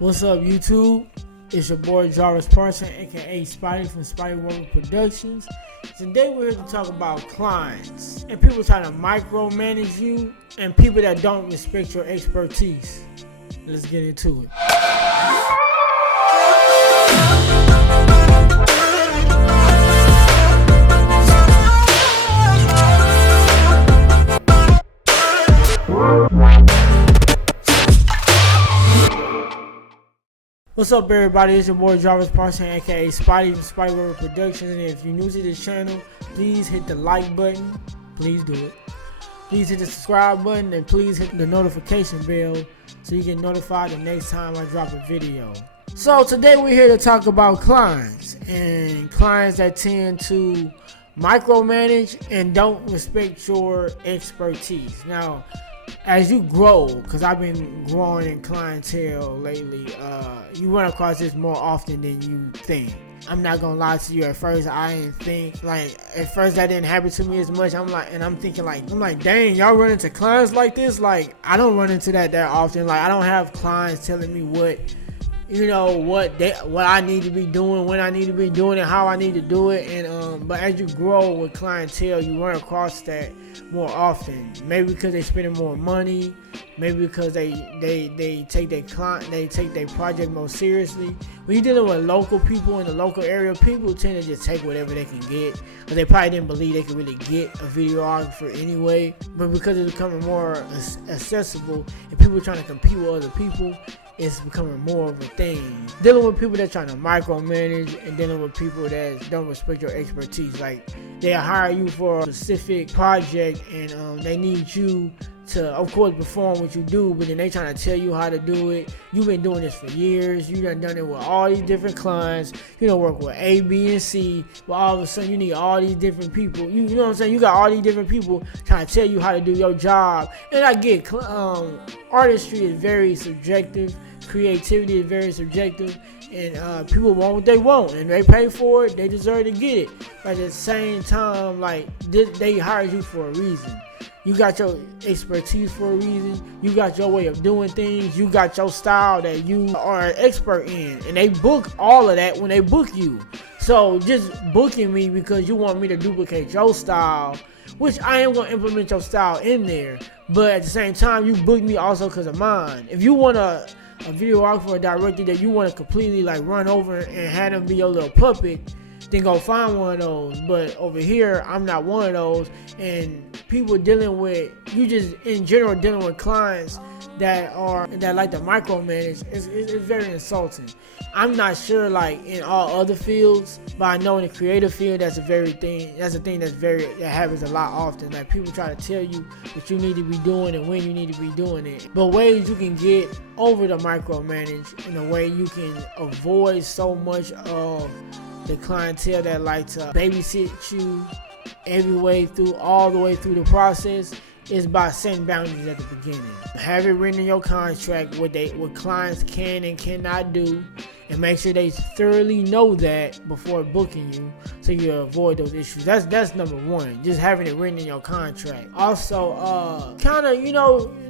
What's up, YouTube? It's your boy Jarvis Parson, aka Spidey from Spidey World Productions. Today we're here to talk about clients and people trying to micromanage you and people that don't respect your expertise. Let's get into it. What's up, everybody? It's your boy Jarvis Parson, aka Spidey from Spidey World Productions. And if you're new to this channel, please hit the like button. Please do it. Please hit the subscribe button and please hit the notification bell so you get notified the next time I drop a video. So today we're here to talk about clients and clients that tend to micromanage and don't respect your expertise. Now, as you grow, because I've been growing in clientele lately, you run across this more often than you think. I'm not gonna lie to you. At first, I didn't think at first that didn't happen to me as much. I'm thinking, dang, y'all run into clients like this? Like, I don't run into that often. Like, I don't have clients telling me what I need to be doing, when I need to be doing it, how I need to do it. And but as you grow with clientele, you run across that more often. Maybe because they're spending more money, maybe because they take their project more seriously. When you're dealing with local people in the local area, people tend to just take whatever they can get, but they probably didn't believe they could really get a videographer anyway. But because it's becoming more accessible and people are trying to compete with other people, it's becoming more of a thing. Dealing with people that trying to micromanage and dealing with people that don't respect your expertise. Like, they'll hire you for a specific project and they need you to, of course, perform what you do, but then they trying to tell you how to do it. You've been doing this for years. You done it with all these different clients. You don't work with A, B, and C, but all of a sudden you need all these different people. You know what I'm saying? You got all these different people trying to tell you how to do your job. And I get artistry is very subjective. Creativity is very subjective, and people want what they want, and they pay for it. They deserve to get it. But at the same time, like, they hired you for a reason. You got your expertise for a reason. You got your way of doing things. You got your style that you are an expert in, and they book all of that when they book you. So just booking me because you want me to duplicate your style, which I am going to implement your style in there, but at the same time, you book me also because of mine. If you want a videographer or director that you want to completely like run over and have them be your little puppet, then go find one of those. But over here, I'm not one of those. And people dealing with, you just in general dealing with clients that like to micromanage, it's very insulting. I'm not sure like in all other fields, but I know in the creative field that's a thing that happens a lot often. Like, people try to tell you what you need to be doing and when you need to be doing it. But ways you can get over the micromanage in a way you can avoid so much of the clientele that like to babysit you all the way through the process is by setting boundaries at the beginning. Have it written in your contract what clients can and cannot do, and make sure they thoroughly know that before booking you, so you avoid those issues. That's number one. Just having it written in your contract. Also,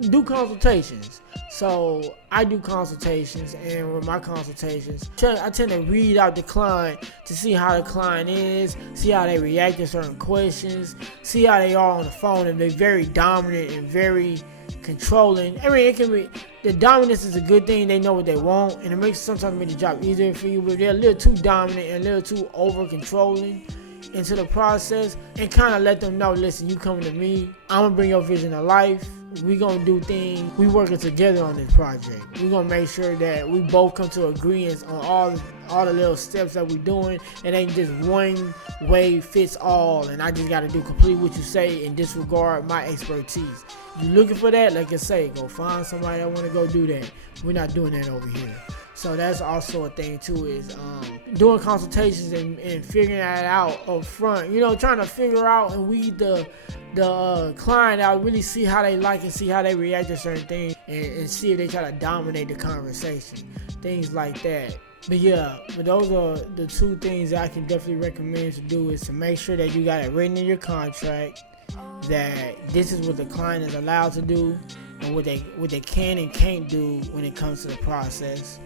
do consultations. So I do consultations, and with my consultations, I tend to read out the client to see how the client is, see how they react to certain questions, see how they are on the phone. If they're very dominant and very controlling, I mean, it can be, the dominance is a good thing. They know what they want, and it sometimes make the job easier for you. But they're a little too dominant and a little too over controlling into the process, and kind of let them know, listen, you coming to me, I'm gonna bring your vision to life. We gonna do things. We working together on this project. We gonna make sure that we both come to agreements on all the little steps that we doing. It ain't just one way fits all, and I just gotta do complete what you say and disregard my expertise. If you're looking for that, like I say, go find somebody that wanna go do that. We're not doing that over here. So that's also a thing too, is doing consultations and figuring that out up front. Trying to figure out and weed the client out, really see how they like and see how they react to certain things, and see if they try to dominate the conversation, things like that. But those are the two things that I can definitely recommend to do, is to make sure that you got it written in your contract that this is what the client is allowed to do, and what they can and can't do when it comes to the process.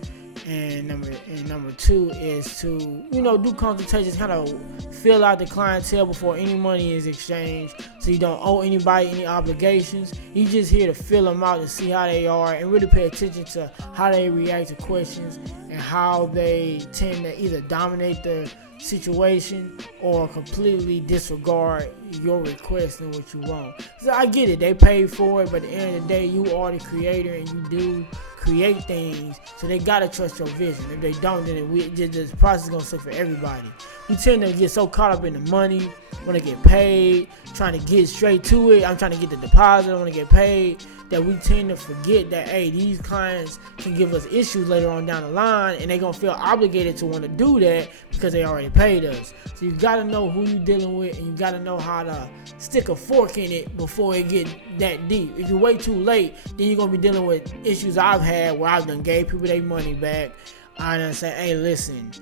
And number two is to, do consultations, kind of fill out the clientele before any money is exchanged, so you don't owe anybody any obligations. You're just here to fill them out and see how they are, and really pay attention to how they react to questions and how they tend to either dominate the situation or completely disregard your request and what you want. So I get it, they paid for it, but at the end of the day, you are the creator and you do create things, so they gotta trust your vision. If they don't, then this process is gonna suck for everybody. We tend to get so caught up in the money, want to get paid, trying to get straight to it. I'm trying to get the deposit, I want to get paid, that we tend to forget that, hey, these clients can give us issues later on down the line, and they're gonna feel obligated to want to do that because they already paid us. So you gotta know who you're dealing with, and you gotta know how to stick a fork in it before it get that deep. If you wait too late, then you're gonna be dealing with issues I've had where I've done gave people their money back. I done say, hey, listen,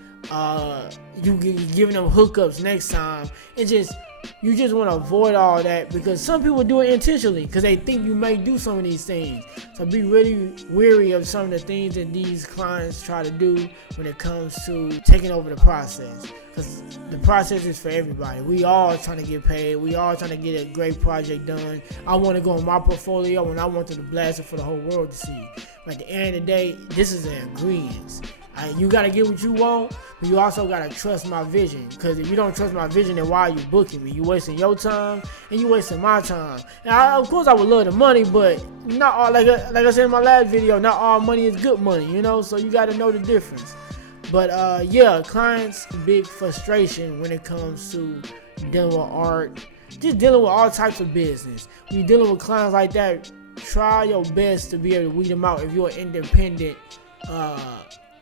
you giving them hookups next time. You just want to avoid all that, because some people do it intentionally because they think you may do some of these things. So be really wary of some of the things that these clients try to do when it comes to taking over the process, because the process is for everybody. We all trying to get paid. We all trying to get a great project done. I want to go on my portfolio and I want to blast it for the whole world to see. But at the end of the day, this is the ingredients. You gotta get what you want, but you also gotta trust my vision. Because if you don't trust my vision, then why are you booking me? You wasting your time and you wasting my time. Now, of course, I would love the money, but not all. Like I said in my last video, not all money is good money. So you gotta know the difference. But clients, big frustration when it comes to dealing with art, just dealing with all types of business. When you're dealing with clients like that, try your best to be able to weed them out if you're an independent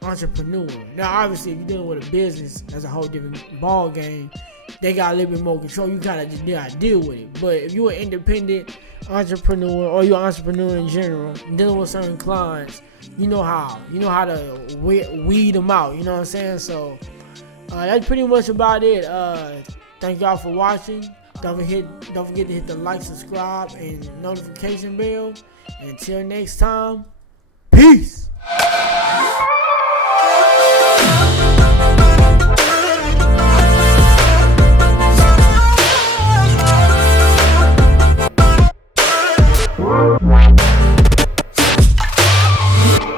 entrepreneur. Now, obviously, if you're dealing with a business, that's a whole different ball game. They got a little bit more control. You gotta deal with it. But if you're an independent entrepreneur, or you're an entrepreneur in general, dealing with certain clients, you know how to weed them out. You know what I'm saying? So that's pretty much about it. Thank y'all for watching. Don't forget to hit the like, subscribe, and notification bell. And until next time, peace.